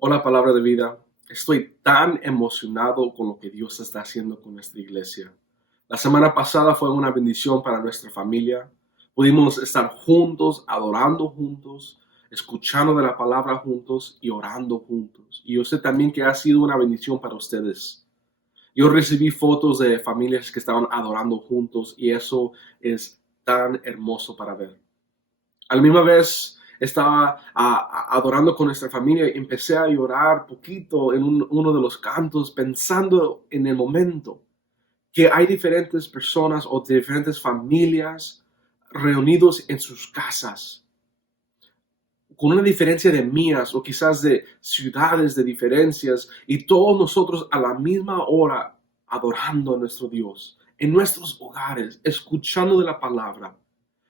Hola, palabra de vida. Estoy tan emocionado con lo que Dios está haciendo con nuestra iglesia. La semana pasada fue una bendición para nuestra familia. Pudimos estar juntos, adorando juntos, escuchando de la palabra juntos y orando juntos. Y yo sé también que ha sido una bendición para ustedes. Yo recibí fotos de familias que estaban adorando juntos y eso es tan hermoso para ver. A la misma vez estaba adorando con nuestra familia y empecé a llorar poquito en uno de los cantos pensando en el momento que hay diferentes personas o diferentes familias reunidos en sus casas con una diferencia de mías o quizás de ciudades de diferencias y todos nosotros a la misma hora adorando a nuestro Dios en nuestros hogares, escuchando de la palabra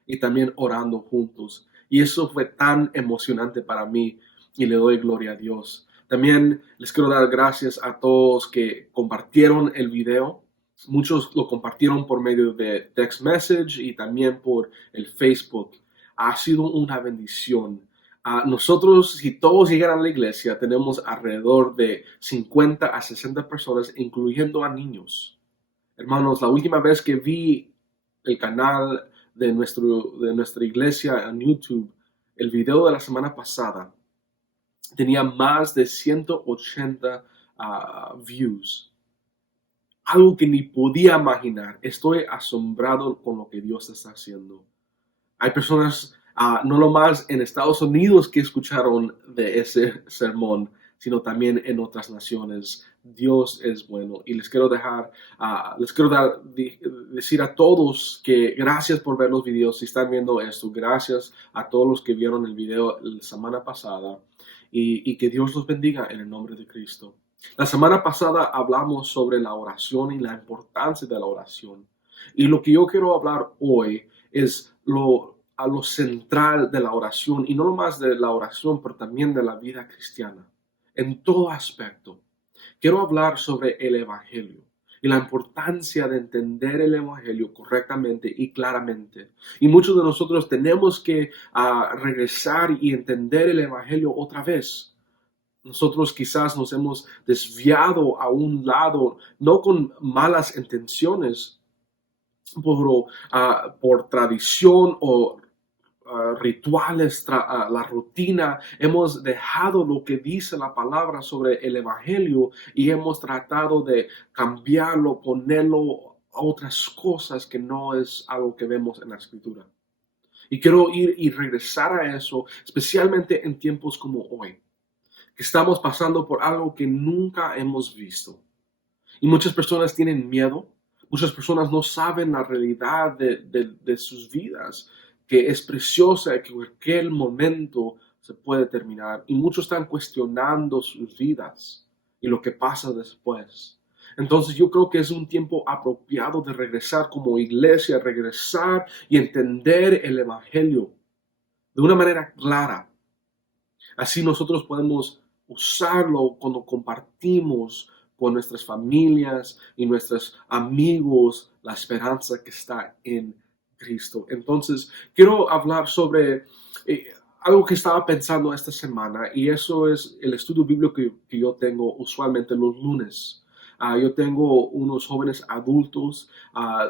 y también orando juntos. Y eso fue tan emocionante para mí y le doy gloria a Dios. También les quiero dar gracias a todos que compartieron el video. Muchos lo compartieron por medio de text message y también por el Facebook. Ha sido una bendición. Nosotros, si todos llegaran a la iglesia, tenemos alrededor de 50 a 60 personas, incluyendo a niños. Hermanos, la última vez que vi el canal de nuestra iglesia en YouTube, el video de la semana pasada tenía más de 180 views. Algo que ni podía imaginar. Estoy asombrado con lo que Dios está haciendo. Hay personas, no nomás en Estados Unidos, que escucharon de ese sermón, sino también en otras naciones. Dios es bueno. Y les quiero decir a todos que gracias por ver los videos. Si están viendo esto, gracias a todos los que vieron el video la semana pasada. Y que Dios los bendiga en el nombre de Cristo. La semana pasada hablamos sobre la oración y la importancia de la oración. Y lo que yo quiero hablar hoy es a lo central de la oración, y no nomás de la oración, pero también de la vida cristiana, en todo aspecto. Quiero hablar sobre el Evangelio y la importancia de entender el Evangelio correctamente y claramente. Y muchos de nosotros tenemos que regresar y entender el Evangelio otra vez. Nosotros quizás nos hemos desviado a un lado, no con malas intenciones, por tradición o rituales, la rutina, hemos dejado lo que dice la palabra sobre el Evangelio y hemos tratado de cambiarlo, ponerlo a otras cosas que no es algo que vemos en la Escritura. Y quiero ir y regresar a eso, especialmente en tiempos como hoy, que estamos pasando por algo que nunca hemos visto. Y muchas personas tienen miedo, muchas personas no saben la realidad de sus vidas, que es preciosa, que en cualquier momento se puede terminar. Y muchos están cuestionando sus vidas y lo que pasa después. Entonces yo creo que es un tiempo apropiado de regresar como iglesia, regresar y entender el Evangelio de una manera clara. Así nosotros podemos usarlo cuando compartimos con nuestras familias y nuestros amigos la esperanza que está en Cristo. Entonces, quiero hablar sobre algo que estaba pensando esta semana, y eso es el estudio bíblico que yo tengo usualmente los lunes. Yo tengo unos jóvenes adultos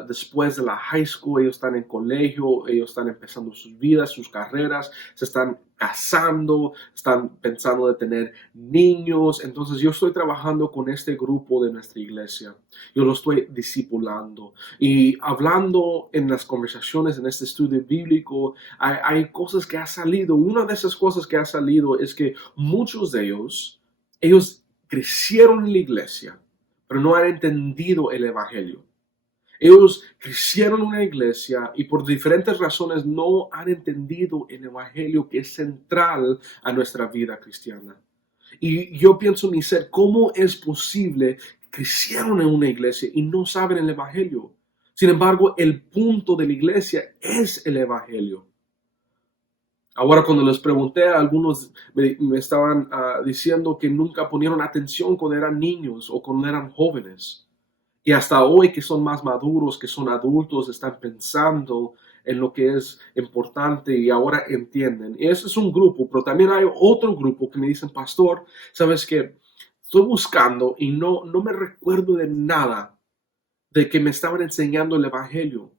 después de la high school. Ellos están en colegio, ellos están empezando sus vidas, sus carreras, se están casando, están pensando de tener niños. Entonces yo estoy trabajando con este grupo de nuestra iglesia. Yo lo estoy discipulando y hablando en las conversaciones en este estudio bíblico. Hay cosas que ha salido. Una de esas cosas que ha salido es que muchos de ellos crecieron en la iglesia, pero no han entendido el Evangelio. Ellos crecieron en una iglesia y por diferentes razones no han entendido el Evangelio, que es central a nuestra vida cristiana. Y yo pienso en mi ser, ¿cómo es posible que crecieron en una iglesia y no saben el Evangelio? Sin embargo, el punto de la iglesia es el Evangelio. Ahora, cuando les pregunté, algunos me estaban diciendo que nunca ponieron atención cuando eran niños o cuando eran jóvenes. Y hasta hoy, que son más maduros, que son adultos, están pensando en lo que es importante y ahora entienden. Y ese es un grupo, pero también hay otro grupo que me dicen, pastor, sabes que estoy buscando y no me recuerdo de nada de que me estaban enseñando el evangelio.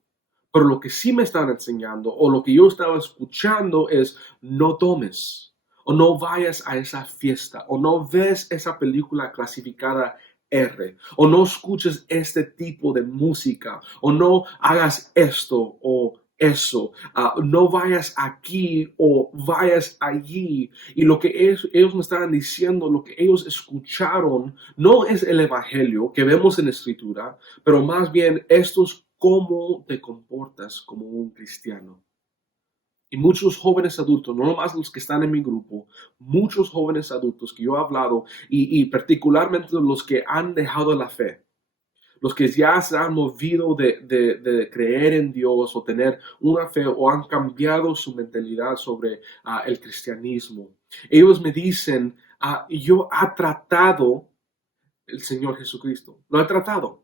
Pero lo que sí me estaban enseñando o lo que yo estaba escuchando es no tomes o no vayas a esa fiesta o no ves esa película clasificada R o no escuches este tipo de música o no hagas esto o eso, no vayas aquí o vayas allí. Y lo que ellos me estaban diciendo, lo que ellos escucharon, no es el evangelio que vemos en la escritura, pero más bien esto es cómo te comportas como un cristiano. Y muchos jóvenes adultos, no nomás los que están en mi grupo, muchos jóvenes adultos que yo he hablado y particularmente los que han dejado la fe, los que ya se han movido de creer en Dios o tener una fe o han cambiado su mentalidad sobre el cristianismo. Ellos me dicen, yo he tratado el Señor Jesucristo, lo he tratado,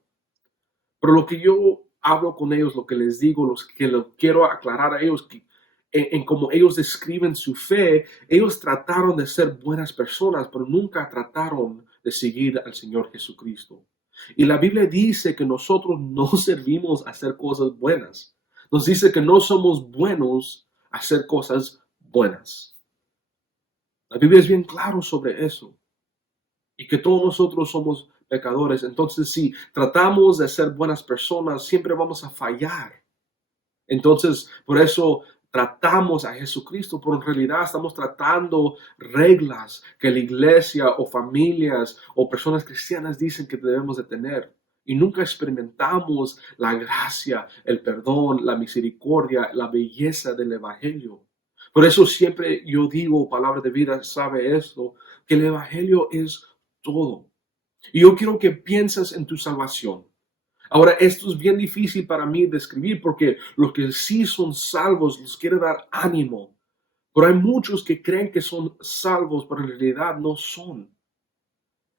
pero lo que yo hablo con ellos, lo que les digo, los que lo quiero aclarar a ellos, que en cómo ellos describen su fe, ellos trataron de ser buenas personas, pero nunca trataron de seguir al Señor Jesucristo. Y la Biblia dice que nosotros no servimos a hacer cosas buenas. Nos dice que no somos buenos a hacer cosas buenas. La Biblia es bien claro sobre eso. Y que todos nosotros somos pecadores. Entonces, si tratamos de ser buenas personas, siempre vamos a fallar. Entonces, por eso tratamos a Jesucristo, pero en realidad estamos tratando reglas que la iglesia o familias o personas cristianas dicen que debemos de tener. Y nunca experimentamos la gracia, el perdón, la misericordia, la belleza del Evangelio. Por eso siempre yo digo, palabra de vida sabe esto, que el Evangelio es todo. Y yo quiero que pienses en tu salvación. Ahora, esto es bien difícil para mí de escribir porque los que sí son salvos les quiere dar ánimo. Pero hay muchos que creen que son salvos, pero en realidad no son.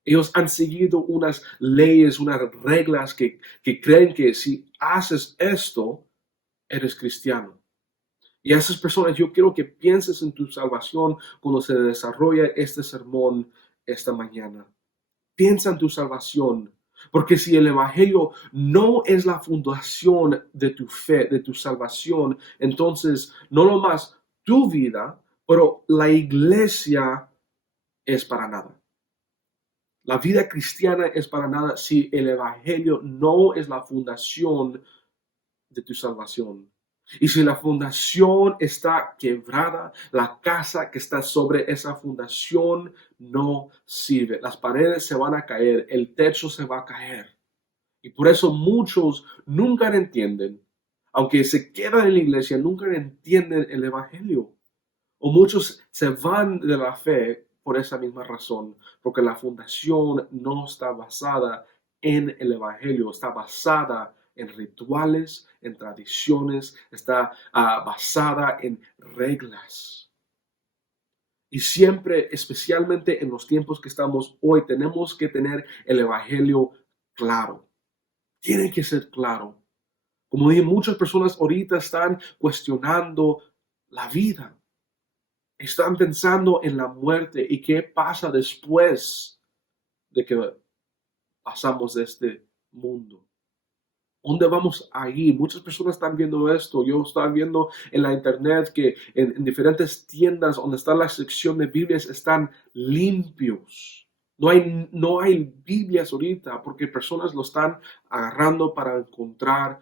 Ellos han seguido unas leyes, unas reglas que creen que si haces esto, eres cristiano. Y a esas personas yo quiero que pienses en tu salvación cuando se desarrolla este sermón esta mañana. Piensa en tu salvación, porque si el Evangelio no es la fundación de tu fe, de tu salvación, entonces no nomás tu vida, pero la iglesia es para nada. La vida cristiana es para nada si el Evangelio no es la fundación de tu salvación. Y si la fundación está quebrada, la casa que está sobre esa fundación no sirve. Las paredes se van a caer, el techo se va a caer. Y por eso muchos nunca entienden, aunque se quedan en la iglesia, nunca entienden el Evangelio. O muchos se van de la fe por esa misma razón, porque la fundación no está basada en el Evangelio, está basada en rituales, en tradiciones, está basada en reglas. Y siempre, especialmente en los tiempos que estamos hoy, tenemos que tener el Evangelio claro. Tiene que ser claro. Como dije, muchas personas ahorita están cuestionando la vida. Están pensando en la muerte y qué pasa después de que pasamos de este mundo. ¿Dónde vamos a ir? Muchas personas están viendo esto. Yo estaba viendo en la internet que en diferentes tiendas donde está la sección de Biblias están limpios. No hay Biblias ahorita porque personas lo están agarrando para encontrar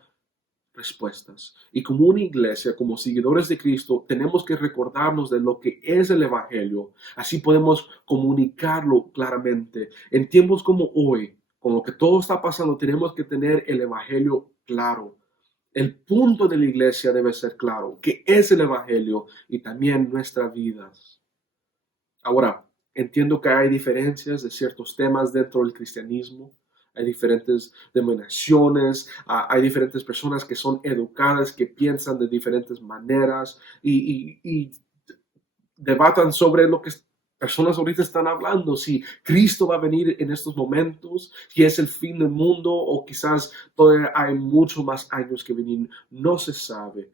respuestas. Y como una iglesia, como seguidores de Cristo, tenemos que recordarnos de lo que es el Evangelio. Así podemos comunicarlo claramente. En tiempos como hoy, con lo que todo está pasando, tenemos que tener el Evangelio claro. El punto de la iglesia debe ser claro, que es el Evangelio y también nuestras vidas. Ahora, entiendo que hay diferencias de ciertos temas dentro del cristianismo. Hay diferentes denominaciones, hay diferentes personas que son educadas, que piensan de diferentes maneras y debatan sobre lo que personas ahorita están hablando, si Cristo va a venir en estos momentos, si es el fin del mundo o quizás todavía hay muchos más años que venir, no se sabe.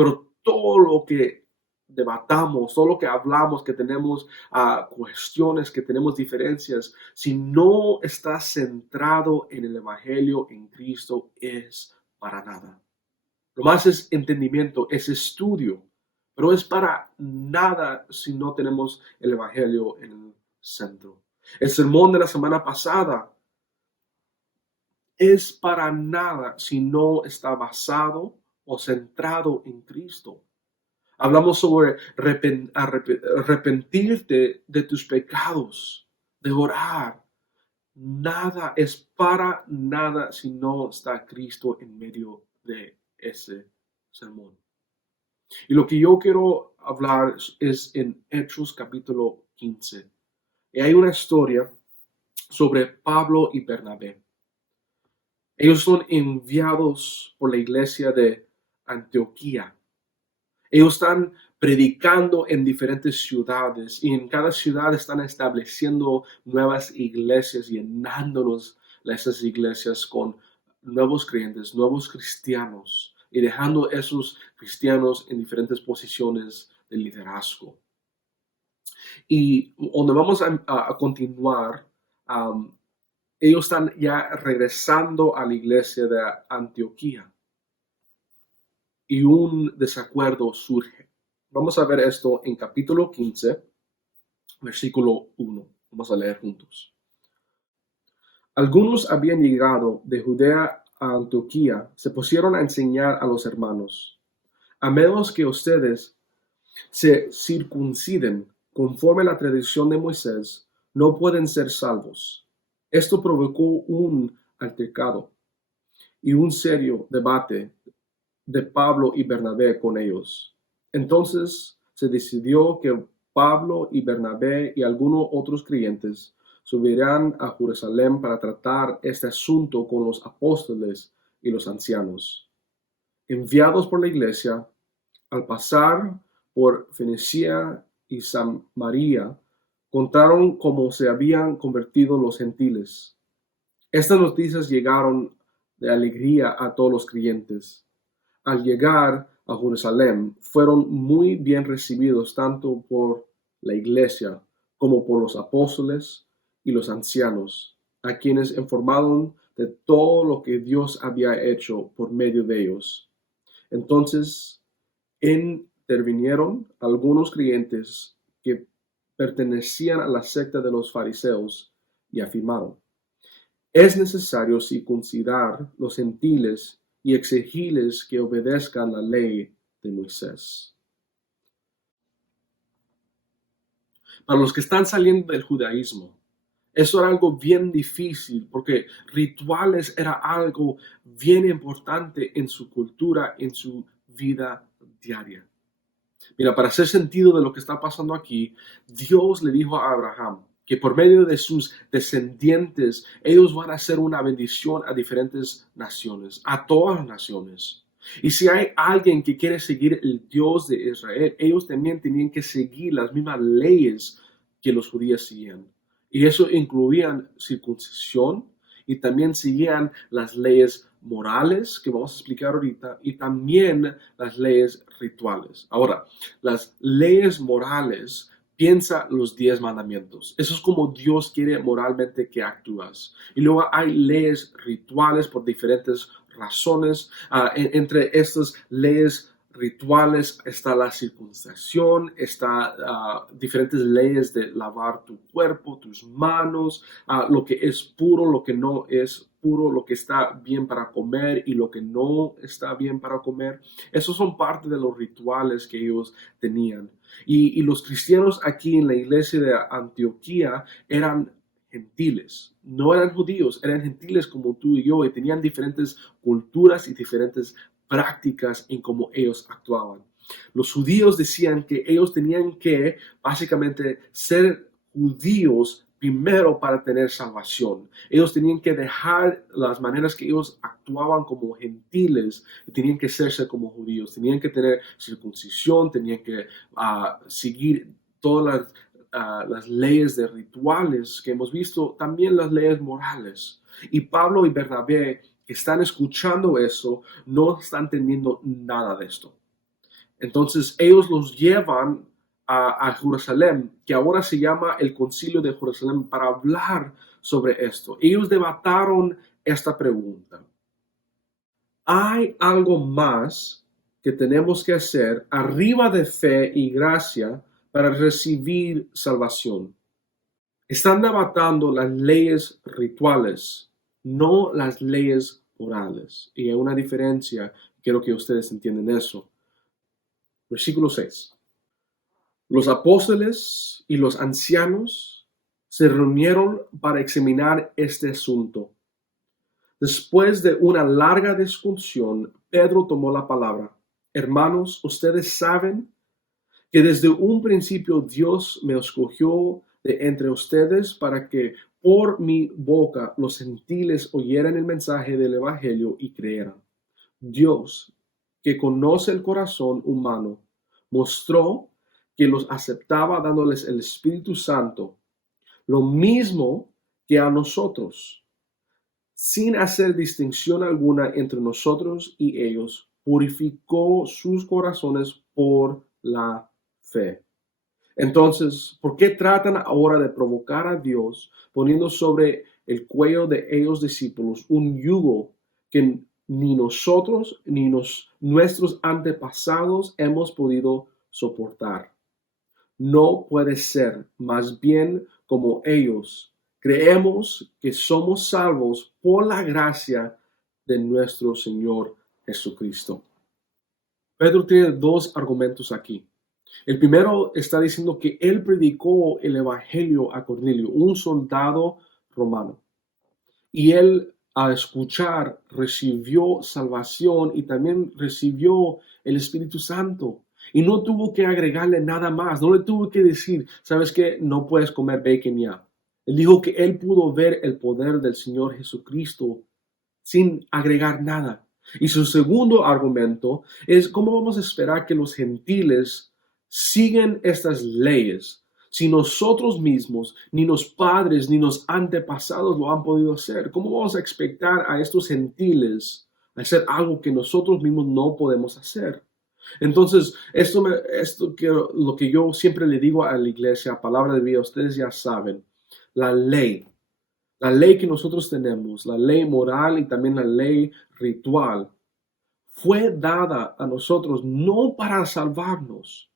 Pero todo lo que debatamos, todo lo que hablamos, que tenemos cuestiones, que tenemos diferencias, si no está centrado en el Evangelio, en Cristo, es para nada. Lo más es entendimiento, es estudio, pero es para nada si no tenemos el Evangelio en el centro. El sermón de la semana pasada es para nada si no está basado o centrado en Cristo. Hablamos sobre arrepentirte de tus pecados, de orar. Nada es para nada si no está Cristo en medio de ese sermón. Y lo que yo quiero hablar es en Hechos capítulo 15. Y hay una historia sobre Pablo y Bernabé. Ellos son enviados por la iglesia de Antioquía. Ellos están predicando en diferentes ciudades y en cada ciudad están estableciendo nuevas iglesias, llenándolos esas iglesias con nuevos creyentes, nuevos cristianos y dejando esos cristianos en diferentes posiciones de liderazgo. Y donde vamos a continuar, ellos están ya regresando a la iglesia de Antioquía y un desacuerdo surge. Vamos a ver esto en capítulo 15, versículo 1. Vamos a leer juntos. Algunos habían llegado de Judea a Antioquía, se pusieron a enseñar a los hermanos: a menos que ustedes se circunciden conforme a la tradición de Moisés, no pueden ser salvos. Esto provocó un altercado y un serio debate de Pablo y Bernabé con ellos. Entonces se decidió que Pablo y Bernabé y algunos otros creyentes subirán a Jerusalén para tratar este asunto con los apóstoles y los ancianos. Enviados por la iglesia, al pasar por Fenicia y Samaria, contaron cómo se habían convertido los gentiles. Estas noticias llegaron de alegría a todos los creyentes. Al llegar a Jerusalén, fueron muy bien recibidos tanto por la iglesia como por los apóstoles y los ancianos, a quienes informaron de todo lo que Dios había hecho por medio de ellos. Entonces intervinieron algunos creyentes que pertenecían a la secta de los fariseos y afirmaron: es necesario circuncidar los gentiles y exigirles que obedezcan la ley de Moisés. Para los que están saliendo del judaísmo, eso era algo bien difícil porque rituales era algo bien importante en su cultura, en su vida diaria. Mira, para hacer sentido de lo que está pasando aquí, Dios le dijo a Abraham que por medio de sus descendientes, ellos van a ser una bendición a diferentes naciones, a todas las naciones. Y si hay alguien que quiere seguir el Dios de Israel, ellos también tenían que seguir las mismas leyes que los judíos seguían. Y eso incluían circuncisión y también seguían las leyes morales que vamos a explicar ahorita y también las leyes rituales. Ahora, las leyes morales, piensa los 10 mandamientos. Eso es como Dios quiere moralmente que actúas. Y luego hay leyes rituales por diferentes razones. Entre estas leyes rituales está la circuncisión, está diferentes leyes de lavar tu cuerpo, tus manos, lo que es puro, lo que no es puro, lo que está bien para comer y lo que no está bien para comer. Esos son parte de los rituales que ellos tenían. Y los cristianos aquí en la iglesia de Antioquía eran gentiles, no eran judíos, eran gentiles como tú y yo, y tenían diferentes culturas y diferentes prácticas en cómo ellos actuaban. Los judíos decían que ellos tenían que básicamente ser judíos primero para tener salvación. Ellos tenían que dejar las maneras que ellos actuaban como gentiles y tenían que hacerse como judíos. Tenían que tener circuncisión, tenían que seguir todas las leyes de rituales que hemos visto, también las leyes morales. Y Pablo y Bernabé, que están escuchando eso, no están entendiendo nada de esto. Entonces ellos los llevan a Jerusalén, que ahora se llama el Concilio de Jerusalén, para hablar sobre esto. Ellos debataron esta pregunta: ¿hay algo más que tenemos que hacer arriba de fe y gracia para recibir salvación? Están debatiendo las leyes rituales, no las leyes morales. Y hay una diferencia, quiero que ustedes entiendan eso. Versículo 6. Los apóstoles y los ancianos se reunieron para examinar este asunto. Después de una larga discusión, Pedro tomó la palabra. Hermanos, ustedes saben que desde un principio Dios me escogió de entre ustedes para que por mi boca los gentiles oyeran el mensaje del Evangelio y creyeran. Dios, que conoce el corazón humano, mostró que los aceptaba dándoles el Espíritu Santo, lo mismo que a nosotros, sin hacer distinción alguna entre nosotros y ellos, purificó sus corazones por la fe. Entonces, ¿por qué tratan ahora de provocar a Dios poniendo sobre el cuello de ellos discípulos un yugo que ni nosotros ni nuestros antepasados hemos podido soportar? No puede ser, más bien como ellos, creemos que somos salvos por la gracia de nuestro Señor Jesucristo. Pedro tiene dos argumentos aquí. El primero está diciendo que él predicó el evangelio a Cornelio, un soldado romano. Y él, al escuchar, recibió salvación y también recibió el Espíritu Santo. Y no tuvo que agregarle nada más. No le tuvo que decir, ¿sabes qué? No puedes comer bacon ya. Él dijo que él pudo ver el poder del Señor Jesucristo sin agregar nada. Y su segundo argumento es: ¿cómo vamos a esperar que los gentiles siguen estas leyes si nosotros mismos, ni los padres, ni los antepasados lo han podido hacer? ¿Cómo vamos a expectar a estos gentiles a hacer algo que nosotros mismos no podemos hacer? Entonces, lo que yo siempre le digo a la iglesia, palabra de vida, ustedes ya saben, la ley. La ley que nosotros tenemos, la ley moral y también la ley ritual, fue dada a nosotros no para salvarnos,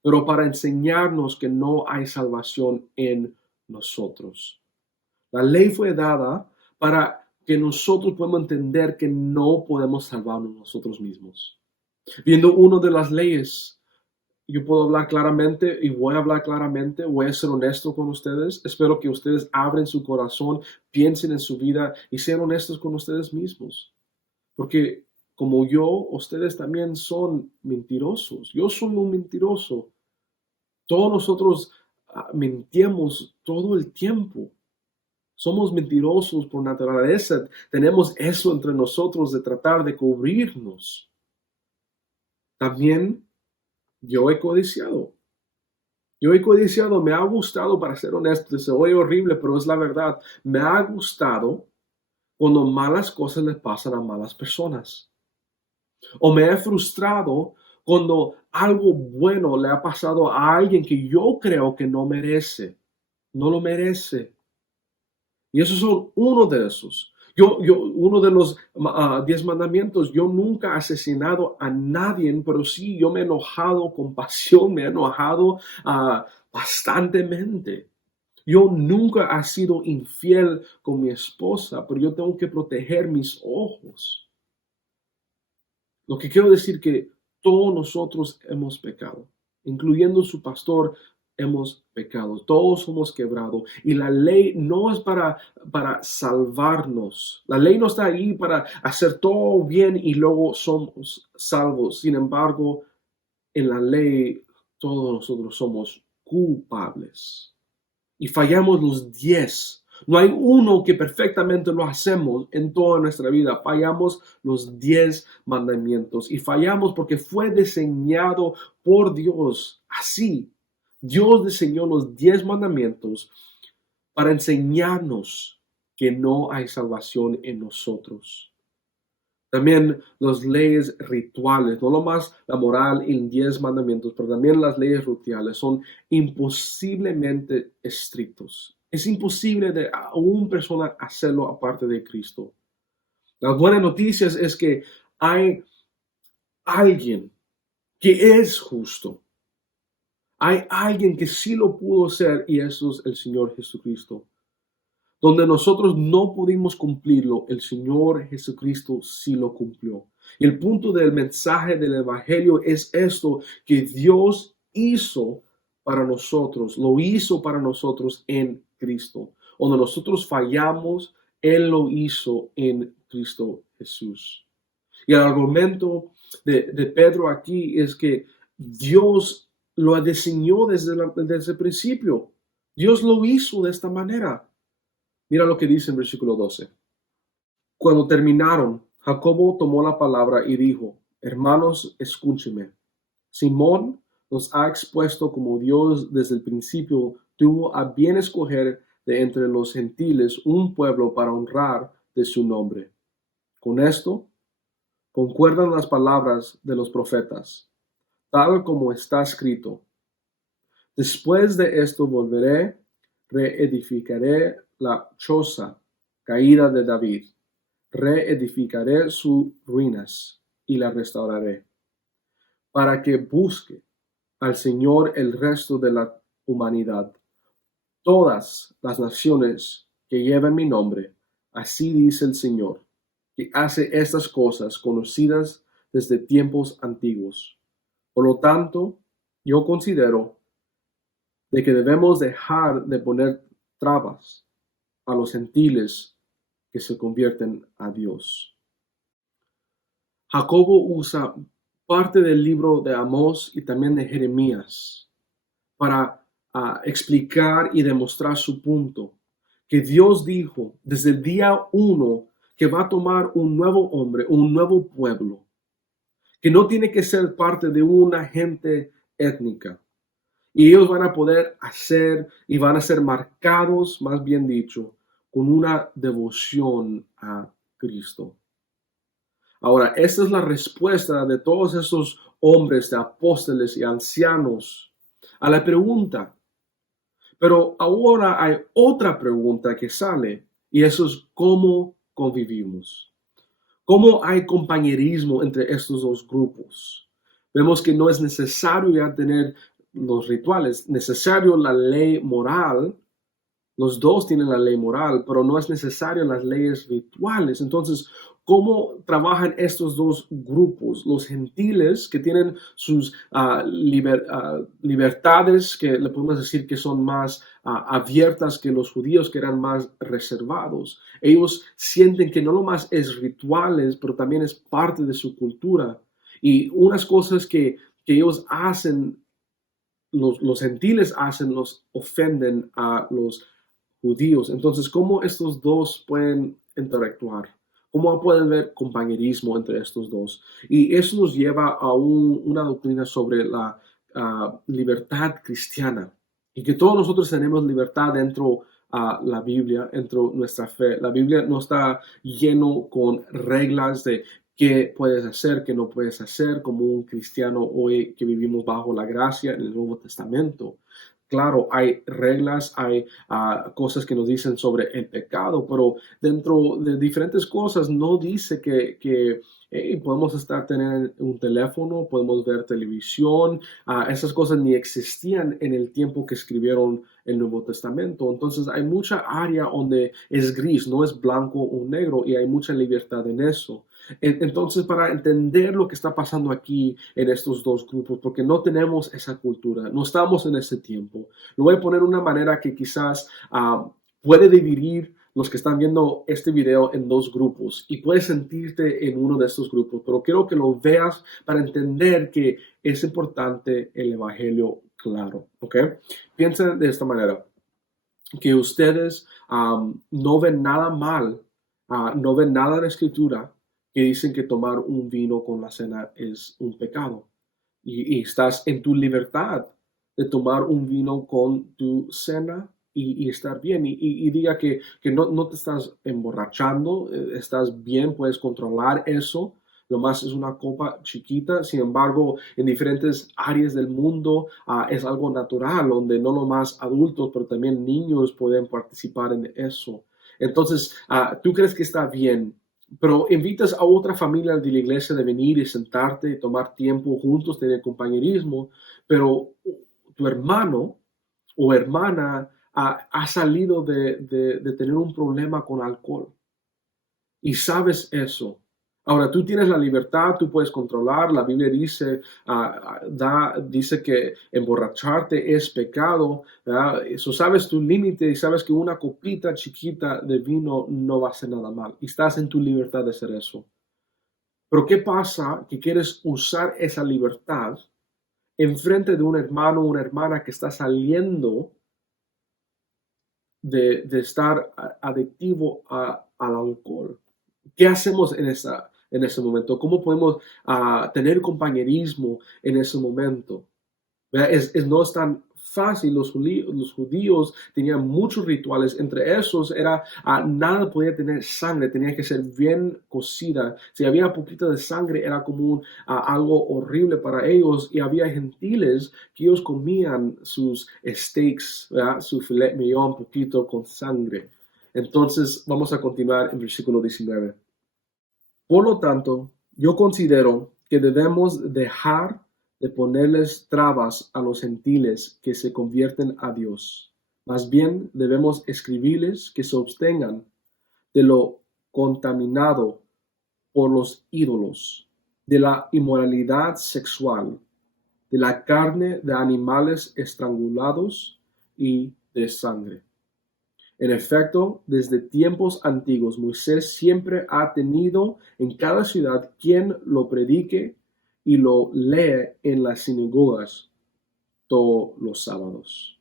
pero para enseñarnos que no hay salvación en nosotros. La ley fue dada para que nosotros podamos entender que no podemos salvarnos nosotros mismos. Viendo una de las leyes, yo puedo hablar claramente y voy a hablar claramente, voy a ser honesto con ustedes. Espero que ustedes abran su corazón, piensen en su vida y sean honestos con ustedes mismos. Porque como yo, ustedes también son mentirosos. Yo soy un mentiroso. Todos nosotros mentimos todo el tiempo. Somos mentirosos por naturaleza. Tenemos eso entre nosotros de tratar de cubrirnos. También yo he codiciado. Me ha gustado, para ser honesto, se oye horrible, pero es la verdad. Me ha gustado cuando malas cosas le pasan a malas personas. O me he frustrado cuando algo bueno le ha pasado a alguien que yo creo que no merece. No lo merece. Y esos son uno de esos. Uno de los 10 mandamientos, yo nunca he asesinado a nadie, pero sí, yo me he enojado con pasión, me he enojado bastantemente. Yo nunca he sido infiel con mi esposa, pero yo tengo que proteger mis ojos. Lo que quiero decir que todos nosotros hemos pecado, incluyendo su pastor. Hemos pecado, todos somos quebrados, y la ley no es para salvarnos. La ley no está ahí para hacer todo bien y luego somos salvos. Sin embargo, en la ley todos nosotros somos culpables y fallamos los 10. No hay uno que perfectamente lo hacemos en toda nuestra vida. Fallamos los 10 mandamientos y fallamos porque fue diseñado por Dios así. Dios diseñó los 10 mandamientos para enseñarnos que no hay salvación en nosotros. También las leyes rituales, no nomás la moral y 10 mandamientos, pero también las leyes rituales son imposiblemente estrictos. Es imposible de a una persona hacerlo aparte de Cristo. Las buenas noticias es que hay alguien que es justo. Hay alguien que sí lo pudo ser y eso es el Señor Jesucristo. Donde nosotros no pudimos cumplirlo, el Señor Jesucristo sí lo cumplió. Y el punto del mensaje del Evangelio es esto, que Dios hizo para nosotros, lo hizo para nosotros en Cristo. Donde nosotros fallamos, Él lo hizo en Cristo Jesús. Y el argumento de Pedro aquí es que Dios lo diseñó desde el principio. Dios lo hizo de esta manera. Mira lo que dice en versículo 12. Cuando terminaron, Jacobo tomó la palabra y dijo: Hermanos, escúchenme. Simón nos ha expuesto como Dios desde el principio tuvo a bien escoger de entre los gentiles un pueblo para honrar de su nombre. Con esto, concuerdan las palabras de los profetas, tal como está escrito: Después de esto volveré, reedificaré la choza caída de David, reedificaré sus ruinas y la restauraré, para que busque al Señor el resto de la humanidad, todas las naciones que lleven mi nombre. Así dice el Señor, que hace estas cosas conocidas desde tiempos antiguos. Por lo tanto, yo considero de que debemos dejar de poner trabas a los gentiles que se convierten a Dios. Jacobo usa parte del libro de Amós y también de Jeremías para explicar y demostrar su punto, que Dios dijo desde el día uno que va a tomar un nuevo hombre, un nuevo pueblo, que no tiene que ser parte de una gente étnica. Y ellos van a poder hacer y van a ser marcados, más bien dicho, con una devoción a Cristo. Ahora, esta es la respuesta de todos esos hombres, de apóstoles y ancianos a la pregunta. Pero ahora hay otra pregunta que sale y eso es cómo convivimos. ¿Cómo hay compañerismo entre estos dos grupos? Vemos que no es necesario ya tener los rituales, necesario la ley moral. Los dos tienen la ley moral, pero no es necesario las leyes rituales. Entonces, ¿cómo trabajan estos dos grupos? Los gentiles que tienen sus libertades, que le podemos decir que son más abiertas que los judíos, que eran más reservados. Ellos sienten que no nomás es rituales, pero también es parte de su cultura. Y unas cosas que ellos hacen, los gentiles hacen, los ofenden a los judíos. Entonces, ¿cómo estos dos pueden interactuar? ¿Cómo pueden ver compañerismo entre estos dos? Y eso nos lleva a una doctrina sobre la libertad cristiana y que todos nosotros tenemos libertad dentro de la Biblia, dentro de nuestra fe. La Biblia no está lleno con reglas de qué puedes hacer, qué no puedes hacer como un cristiano hoy que vivimos bajo la gracia en el Nuevo Testamento. Claro, hay reglas, hay cosas que nos dicen sobre el pecado, pero dentro de diferentes cosas no dice que podemos tener un teléfono, podemos ver televisión. Esas cosas ni existían en el tiempo que escribieron el Nuevo Testamento. Entonces hay mucha área donde es gris, no es blanco o negro, y hay mucha libertad en eso. Entonces, para entender lo que está pasando aquí en estos dos grupos, porque no tenemos esa cultura, no estamos en ese tiempo, lo voy a poner de una manera que quizás puede dividir los que están viendo este video en dos grupos y puedes sentirte en uno de estos grupos, pero quiero que lo veas para entender que es importante el evangelio claro, ¿ok? Piensen de esta manera, que ustedes no ven nada mal, no ven nada en la escritura que dicen que tomar un vino con la cena es un pecado. Y estás en tu libertad de tomar un vino con tu cena. y estar bien. Y diga que no te estás emborrachando, estás bien, puedes controlar eso. Lo más es una copa chiquita, sin embargo, en diferentes áreas del mundo es algo natural, donde no nomás adultos, pero también niños pueden participar en eso. Entonces, tú crees que está bien, pero invitas a otra familia de la iglesia de venir y sentarte y tomar tiempo juntos, tener compañerismo, pero tu hermano o hermana ha salido de tener un problema con alcohol y sabes eso. Ahora, tú tienes la libertad, tú puedes controlar. La Biblia dice, dice que emborracharte es pecado. ¿Verdad? Eso sabes tu límite y sabes que una copita chiquita de vino no va a hacer nada mal. Y estás en tu libertad de hacer eso. Pero ¿qué pasa? Que quieres usar esa libertad en frente de un hermano o una hermana que está saliendo de estar adictivo al alcohol. ¿Qué hacemos en ese momento? ¿Cómo podemos tener compañerismo en ese momento? No es tan fácil. Los judíos tenían muchos rituales. Entre esos era nada podía tener sangre, tenía que ser bien cocida. Si había poquito de sangre era como algo horrible para ellos. Y había gentiles que ellos comían sus steaks, ¿verdad? Su filet mignon poquito con sangre. Entonces vamos a continuar en versículo 19. Por lo tanto, yo considero que debemos dejar de ponerles trabas a los gentiles que se convierten a Dios. Más bien debemos escribirles que se abstengan de lo contaminado por los ídolos, de la inmoralidad sexual, de la carne de animales estrangulados y de sangre. En efecto, desde tiempos antiguos, Moisés siempre ha tenido en cada ciudad quien lo predique y lo lee en las sinagogas todos los sábados.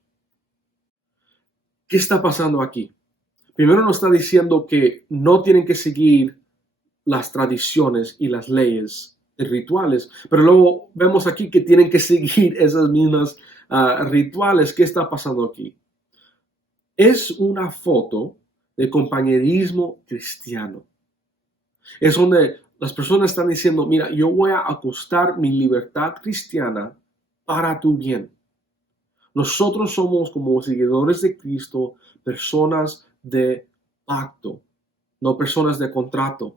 ¿Qué está pasando aquí? Primero nos está diciendo que no tienen que seguir las tradiciones y las leyes y rituales, pero luego vemos aquí que tienen que seguir esas mismas rituales. ¿Qué está pasando aquí? Es una foto de compañerismo cristiano. Es donde las personas están diciendo, mira, yo voy a acostar mi libertad cristiana para tu bien. Nosotros somos como seguidores de Cristo, personas de pacto, no personas de contrato.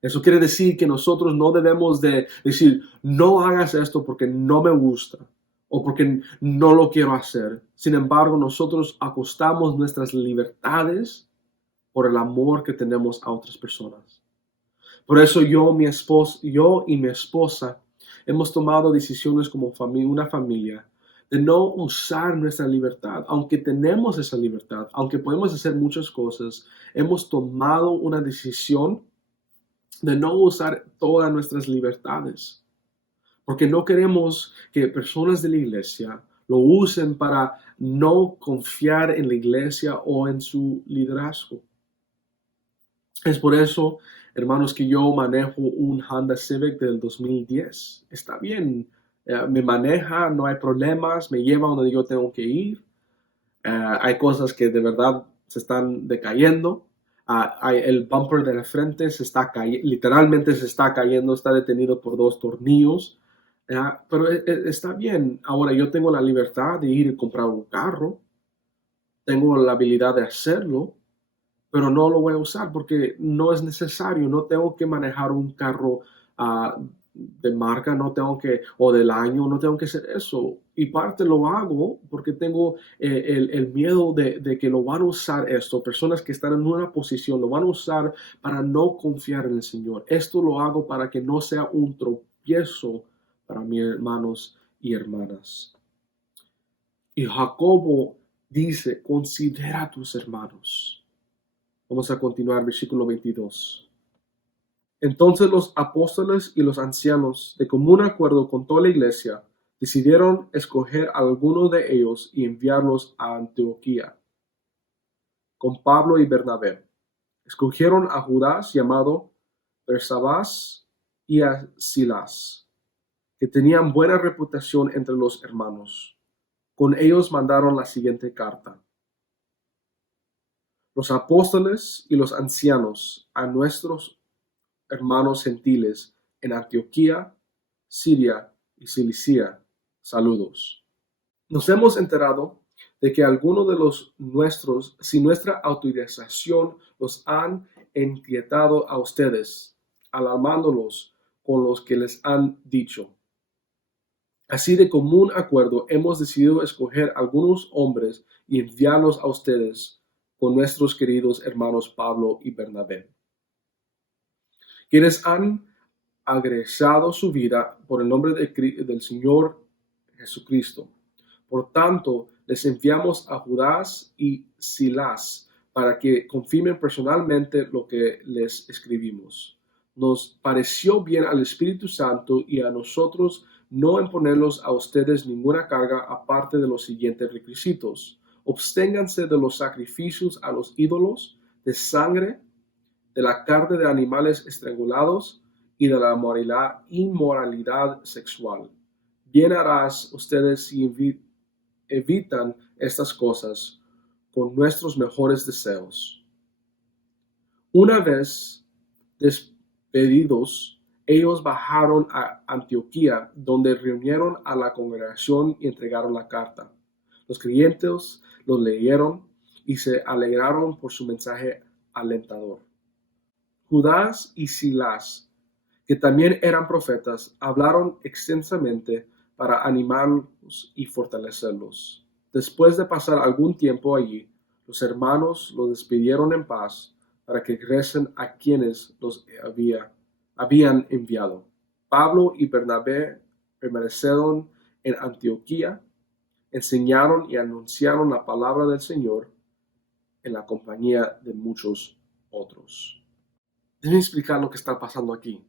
Eso quiere decir que nosotros no debemos de decir, no hagas esto porque no me gusta o porque no lo quiero hacer. Sin embargo, nosotros acostamos nuestras libertades por el amor que tenemos a otras personas. Por eso yo y mi esposa hemos tomado decisiones como una familia de no usar nuestra libertad. Aunque tenemos esa libertad, aunque podemos hacer muchas cosas, hemos tomado una decisión de no usar todas nuestras libertades, porque no queremos que personas de la iglesia lo usen para no confiar en la iglesia o en su liderazgo. Es por eso, hermanos, que yo manejo un Honda Civic del 2010. Está bien, me maneja, no hay problemas, me lleva donde yo tengo que ir. Hay cosas que de verdad se están decayendo. El bumper de la frente literalmente se está cayendo, está detenido por dos tornillos. Pero está bien. Ahora yo tengo la libertad de ir y comprar un carro. Tengo la habilidad de hacerlo, pero no lo voy a usar porque no es necesario. No tengo que manejar un carro de marca, o del año, no tengo que hacer eso. Y parte lo hago porque tengo el miedo de que lo van a usar esto. Personas que están en una posición lo van a usar para no confiar en el Señor. Esto lo hago para que no sea un tropiezo para mis hermanos y hermanas. Y Jacobo dice, considera a tus hermanos. Vamos a continuar, versículo 22. Entonces los apóstoles y los ancianos, de común acuerdo con toda la iglesia, decidieron escoger a algunos de ellos y enviarlos a Antioquía con Pablo y Bernabé. Escogieron a Judas llamado Barsabás y a Silas, que tenían buena reputación entre los hermanos. Con ellos mandaron la siguiente carta. los apóstoles y los ancianos, a nuestros hermanos gentiles en Antioquía, Siria y Cilicia, saludos. Nos hemos enterado de que algunos de los nuestros, sin nuestra autorización, los han inquietado a ustedes, alarmándolos con los que les han dicho. Así de común acuerdo hemos decidido escoger algunos hombres y enviarlos a ustedes con nuestros queridos hermanos Pablo y Bernabé, quienes han agregado su vida por el nombre del Señor Jesucristo. Por tanto, les enviamos a Judas y Silas para que confirmen personalmente lo que les escribimos. Nos pareció bien al Espíritu Santo y a nosotros no imponerlos a ustedes ninguna carga aparte de los siguientes requisitos. Absténganse de los sacrificios a los ídolos, de sangre, de la carne de animales estrangulados y de la inmoralidad sexual. Bien harás ustedes si evitan estas cosas con nuestros mejores deseos. Una vez despedidos, ellos bajaron a Antioquía, donde reunieron a la congregación y entregaron la carta. Los creyentes lo leyeron y se alegraron por su mensaje alentador. Judas y Silas, que también eran profetas, hablaron extensamente para animarlos y fortalecerlos. Después de pasar algún tiempo allí, los hermanos los despidieron en paz para que regresen a quienes los habían enviado. Pablo y Bernabé permanecieron en Antioquía, enseñaron y anunciaron la palabra del Señor en la compañía de muchos otros. Déjenme explicar lo que está pasando aquí.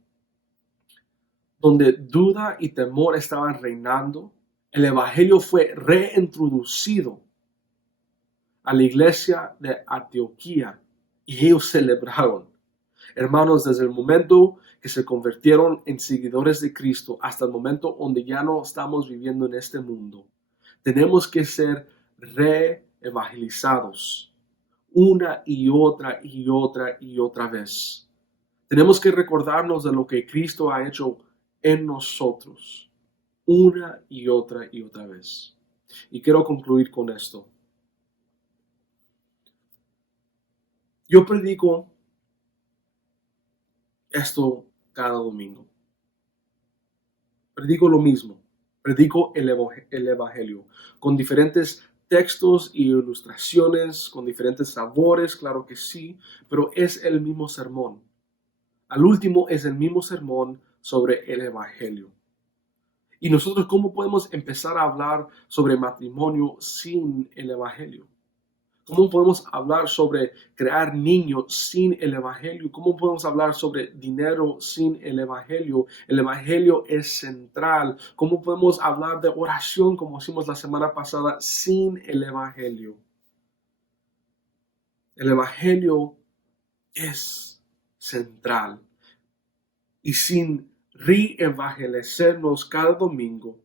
Donde duda y temor estaban reinando, el evangelio fue reintroducido a la iglesia de Antioquía y ellos celebraron. Hermanos, desde el momento que se convirtieron en seguidores de Cristo hasta el momento donde ya no estamos viviendo en este mundo, tenemos que ser reevangelizados una y otra y otra y otra vez. Tenemos que recordarnos de lo que Cristo ha hecho en nosotros una y otra vez. Y quiero concluir con esto. Yo predico esto cada domingo. Predico lo mismo. Predico el evangelio con diferentes textos y ilustraciones, con diferentes sabores, claro que sí, pero es el mismo sermón. Al último es el mismo sermón sobre el evangelio. Y nosotros, ¿cómo podemos empezar a hablar sobre matrimonio sin el evangelio? ¿Cómo podemos hablar sobre crear niños sin el evangelio? ¿Cómo podemos hablar sobre dinero sin el evangelio? El evangelio es central. ¿Cómo podemos hablar de oración, como hicimos la semana pasada, sin el evangelio? El evangelio es central. Y sin reevangelizarnos cada domingo,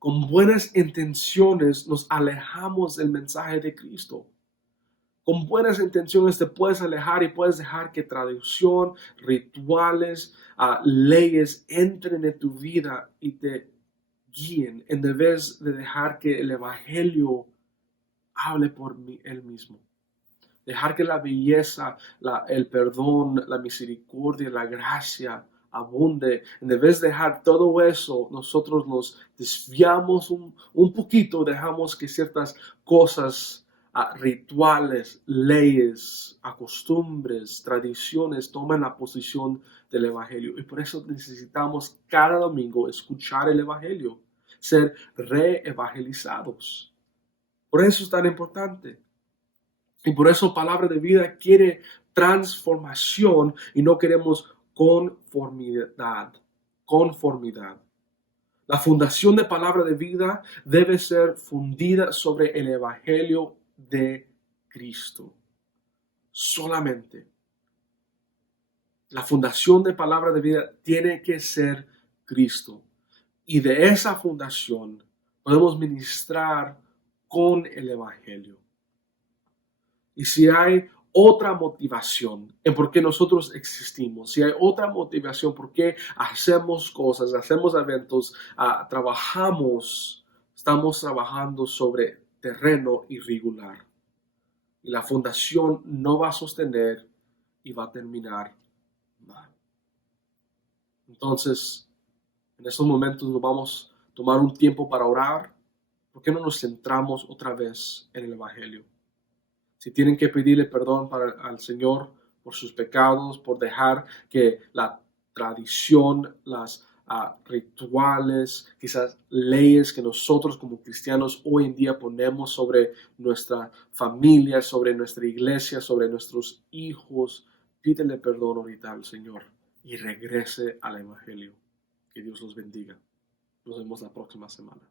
con buenas intenciones nos alejamos del mensaje de Cristo. Con buenas intenciones te puedes alejar y puedes dejar que tradición, rituales, leyes entren en tu vida y te guíen en vez de dejar que el evangelio hable por él mismo. Dejar que la belleza, el perdón, la misericordia, la gracia abunde. En vez de dejar todo eso, nosotros nos desviamos un poquito, dejamos que ciertas cosas, rituales, leyes, costumbres, tradiciones tomen la posición del evangelio. Y por eso necesitamos cada domingo escuchar el evangelio, ser reevangelizados. Por eso es tan importante. Y por eso Palabra de Vida quiere transformación y no queremos conformidad. La fundación de Palabra de Vida debe ser fundida sobre el Evangelio de Cristo. Solamente. La fundación de Palabra de Vida tiene que ser Cristo. Y de esa fundación podemos ministrar con el Evangelio. Y si hay otra motivación en por qué nosotros existimos, si hay otra motivación por qué hacemos cosas, hacemos eventos, trabajamos, estamos trabajando sobre terreno irregular. Y la fundación no va a sostener y va a terminar mal. Entonces, en estos momentos nos vamos a tomar un tiempo para orar. ¿Por qué no nos centramos otra vez en el Evangelio? Si tienen que pedirle perdón al Señor por sus pecados, por dejar que la tradición, las rituales, quizás leyes que nosotros como cristianos hoy en día ponemos sobre nuestra familia, sobre nuestra iglesia, sobre nuestros hijos, pídele perdón ahorita al Señor y regrese al Evangelio. Que Dios los bendiga. Nos vemos la próxima semana.